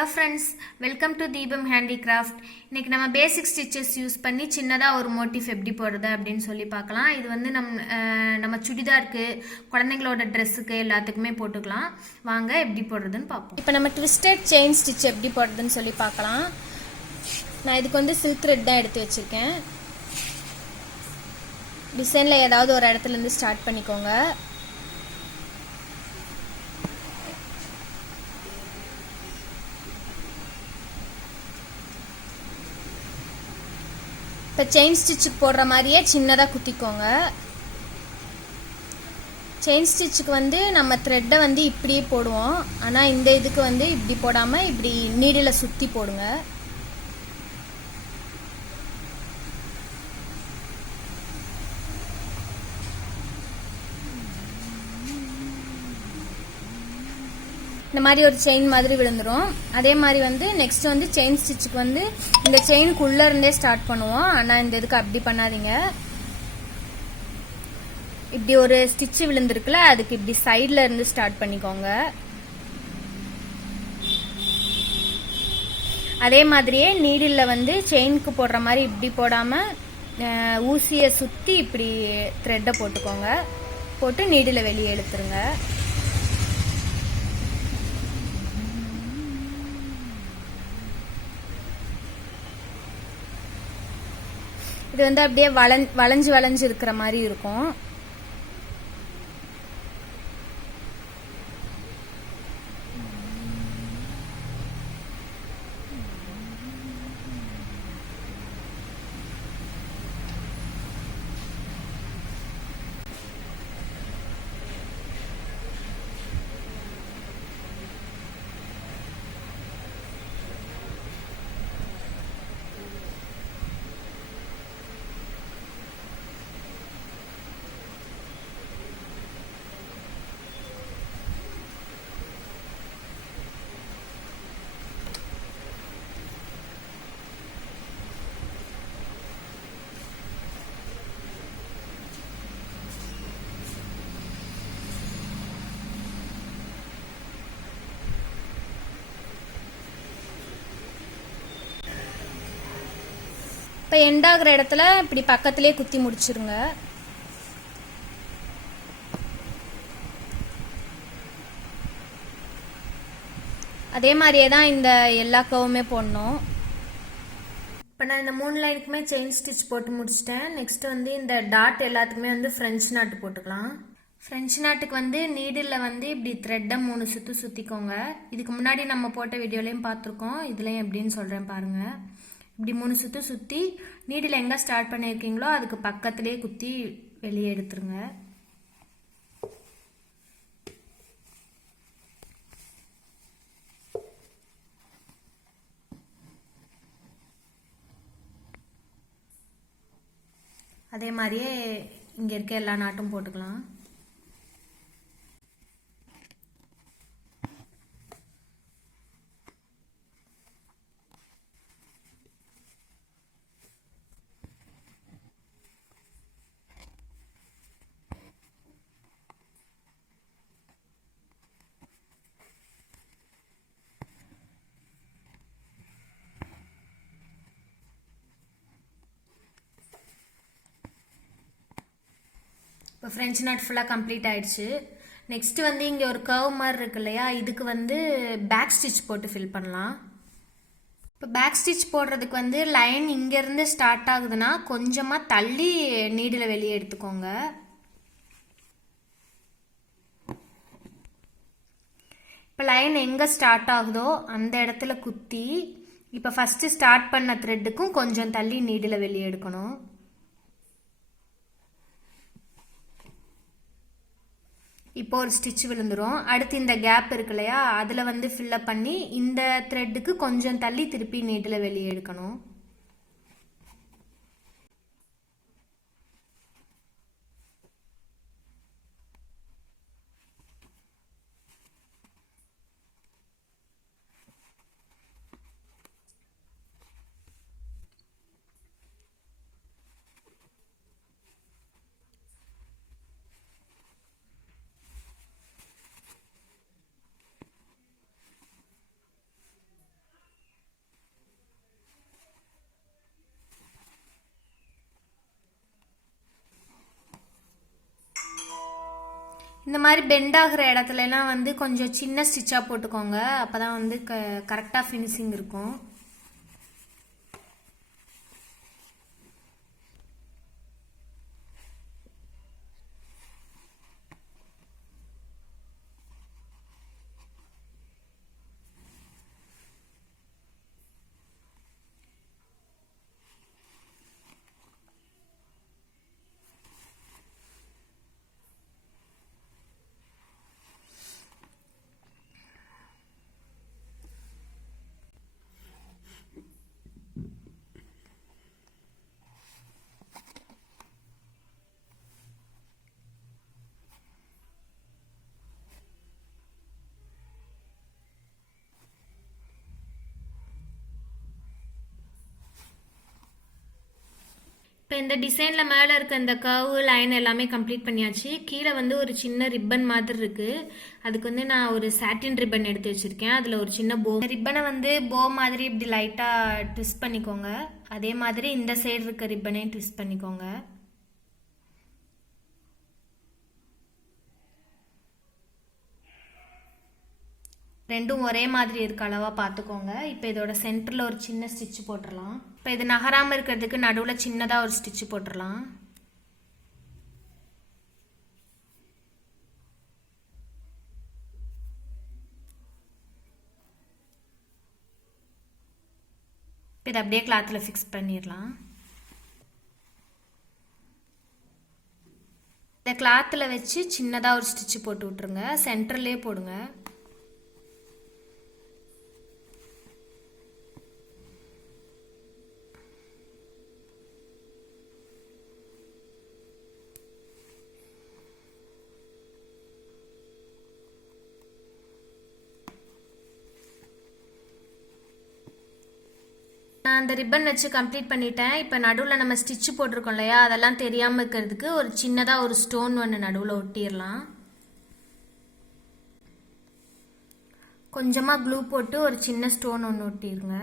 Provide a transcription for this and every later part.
Hello friends, welcome to Deepam Handicraft. இன்னைக்கு நம்ம basic stitches use பண்ணி சின்னதா ஒரு motif எப்படி போடுறது அப்படினு சொல்லி பார்க்கலாம். இது வந்து நம்ம சுடிதாருக்கு, குழந்தைகளோட Dressக்கு எல்லாத்துக்குமே போட்டுக்கலாம். வாங்க எப்படி போடுறதுன்னு பாப்போம். இப்போ நம்ம twisted chain stitch எப்படி போடுறதுன்னு சொல்லி பார்க்கலாம். நான் இதுக்கு வந்து silk thread தான் எடுத்து வச்சிருக்கேன். டிசைன்ல ஏதாவது ஒரு இடத்துல இருந்து ஸ்டார்ட் பண்ணிக்கோங்க. இப்போ செயின் ஸ்டிச்சுக்கு போடுற மாதிரியே சின்னதாக குத்திக்கோங்க. செயின் ஸ்டிச்சுக்கு வந்து நம்ம த்ரெட்டை வந்து இப்படியே போடுவோம், ஆனால் இந்த இதுக்கு வந்து இப்படி போடாமல் இப்படி நீடில் சுற்றி போடுங்க. இந்த மாதிரி ஒரு செயின் மாதிரி விழுந்துரும். அதே மாதிரி வந்து நெக்ஸ்ட் வந்து செயின் ஸ்டிச்சுக்கு வந்து இந்த செயினுக்குள்ளே இருந்தே ஸ்டார்ட் பண்ணுவோம், ஆனால் இந்த இதுக்கு அப்படி பண்ணாதீங்க. இப்படி ஒரு ஸ்டிச்சு விழுந்துருக்குல்ல, அதுக்கு இப்படி சைடில் இருந்து ஸ்டார்ட் பண்ணிக்கோங்க. அதே மாதிரியே நீடில் வந்து செயினுக்கு போடுற மாதிரி இப்படி போடாமல் ஊசியை சுற்றி இப்படி த்ரெட்டை போட்டுக்கோங்க. போட்டு நீடில் வெளியே எடுத்துருங்க. இது வந்து அப்படியே வளைஞ்சு வளைஞ்சு இருக்கிற மாதிரி இருக்கும். இப்போ எண்ட் ஆகிற இடத்துல இப்படி பக்கத்திலே குத்தி முடிச்சிருங்க. அதே மாதிரியே தான் இந்த எல்லா கவுமே போடணும். இப்போ நான் இந்த 3 லைனுக்குமே செயின் ஸ்டிச் போட்டு முடிச்சிட்டேன். நெக்ஸ்ட் வந்து இந்த டாட் எல்லாத்துக்குமே வந்து ஃப்ரெஞ்ச் நாட்டு போட்டுக்கலாம். ஃப்ரெஞ்ச் நாட்டுக்கு வந்து நீடில் வந்து இப்படி த்ரெட்டை 3 சுற்று சுற்றிக்கோங்க. இதுக்கு முன்னாடி நம்ம போட்ட வீடியோலையும் பார்த்துருக்கோம், இதுலையும் எப்படின்னு சொல்கிறேன் பாருங்கள். இப்படி 3 சுற்று சுற்றி நீடில் எங்கே ஸ்டார்ட் பண்ணியிருக்கீங்களோ அதுக்கு பக்கத்துலேயே குத்தி வெளியே எடுத்துருங்க. அதே மாதிரியே இங்கே இருக்க எல்லா நாட்டும் போட்டுக்கலாம். இப்போ ஃப்ரெஞ்ச் நாட் ஃபுல்லாக கம்ப்ளீட் ஆயிடுச்சு. நெக்ஸ்ட் வந்து இங்கே ஒரு கர்வ் மாதிரி இருக்கு இல்லையா, இதுக்கு வந்து பேக் ஸ்டிச் போட்டு ஃபில் பண்ணலாம். இப்போ பேக் ஸ்டிச் போடுறதுக்கு வந்து லைன் இங்கேருந்து ஸ்டார்ட் ஆகுதுன்னா கொஞ்சமாக தள்ளி நீடில் வெளியே எடுத்துக்கோங்க. இப்போ லைன் எங்கே ஸ்டார்ட் ஆகுதோ அந்த இடத்துல குத்தி இப்போ ஃபஸ்ட்டு ஸ்டார்ட் பண்ண த்ரெட்டுக்கும் கொஞ்சம் தள்ளி நீடில் வெளியே எடுக்கணும். இப்போ ஒரு ஸ்டிச் விழுந்துரும். அடுத்து இந்த கேப் இருக்கு இல்லையா, அதில் வந்து ஃபில்லப் பண்ணி இந்த த்ரெட்டுக்கு கொஞ்சம் தள்ளி திருப்பி நீட்டில் வெளியே எடுக்கணும். இந்த மாதிரி பெண்ட் ஆகிற இடத்துலலாம் வந்து கொஞ்சம் சின்ன ஸ்டிச்சாக போட்டுக்கோங்க, அப்போ தான் வந்து கரெக்டாக ஃபினிஷிங் இருக்கும். இப்போ இந்த டிசைனில் மேலே இருக்க இந்த கர்வு லைன் எல்லாமே கம்ப்ளீட் பண்ணியாச்சு. கீழே வந்து ஒரு சின்ன ரிப்பன் மாதிரி இருக்குது. அதுக்கு வந்து நான் ஒரு சாட்டின் ரிப்பன் எடுத்து வச்சுருக்கேன். அதில் ஒரு சின்ன போ ரிப்பனை வந்து போ மாதிரி இப்படி லைட்டாக ட்விஸ்ட் பண்ணிக்கோங்க. அதே மாதிரி இந்த சைடு இருக்க ரிப்பனையும் ட்விஸ்ட் பண்ணிக்கோங்க. ரெண்டும் ஒரே மாதிரி இருக்க அளவாக பார்த்துக்கோங்க. இப்போ இதோட சென்டரில் ஒரு சின்ன ஸ்டிச் போட்டுடலாம். இப்போ இது நகராமல் இருக்கிறதுக்கு நடுவில் சின்னதாக ஒரு ஸ்டிச் போட்டுடலாம். இப்போ இதை அப்படியே கிளாத்தில் ஃபிக்ஸ் பண்ணிடலாம். இந்த கிளாத்தில் வச்சு சின்னதாக ஒரு ஸ்டிச் போட்டு விட்ருங்க. சென்டர்லேயே போடுங்க. நான் அந்த ரிப்பன் வச்சு கம்ப்ளீட் பண்ணிட்டேன். இப்போ நடுவில் நம்ம ஸ்டிச்சு போட்டிருக்கோம் இல்லையா, அதெல்லாம் தெரியாமல் இருக்கிறதுக்கு ஒரு சின்னதாக ஒரு ஸ்டோன் ஒன்று நடுவில் ஒட்டிடலாம். கொஞ்சமாக க்ளூ போட்டு ஒரு சின்ன ஸ்டோன் ஒன்று ஒட்டிடுங்க.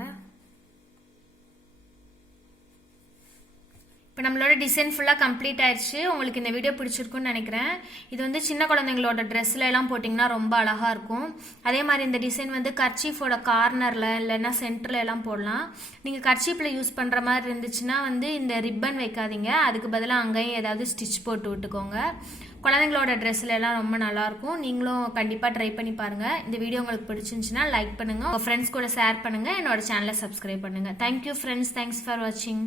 இப்போ நம்மளோட டிசைன் ஃபுல்லாக கம்ப்ளீட் ஆயிடுச்சு. உங்களுக்கு இந்த வீடியோ பிடிச்சிருக்குன்னு நினைக்கிறேன். இது வந்து சின்ன குழந்தைங்களோட ட்ரெஸ்ல எல்லாம் போட்டிங்கன்னா ரொம்ப அழகாக இருக்கும். அதே மாதிரி இந்த டிசைன் வந்து கர்ச்சீஃபோட கார்னரில் இல்லைன்னா சென்டரில் எல்லாம் போடலாம். நீங்கள் கர்ச்சீஃபில் யூஸ் பண்ணுற மாதிரி இருந்துச்சுன்னா வந்து இந்த ரிப்பன் வைக்காதீங்க, அதுக்கு பதிலாக அங்கேயும் ஏதாவது ஸ்டிச் போட்டு விட்டுக்கோங்க. குழந்தைங்களோட ட்ரெஸ்ல எல்லாம் ரொம்ப நல்லாயிருக்கும். நீங்களும் கண்டிப்பாக ட்ரை பண்ணி பாருங்கள். இந்த வீடியோ உங்களுக்கு பிடிச்சிருந்துச்சுன்னா லைக் பண்ணுங்கள், உங்கள் ஃப்ரெண்ட்ஸ் கூட ஷேர் பண்ணுங்கள், என்னோட சேனலை சப்ஸ்கிரைப் பண்ணுங்கள். தேங்க்யூ ஃப்ரெண்ட்ஸ், தேங்க்ஸ் ஃபார் வாட்சிங்.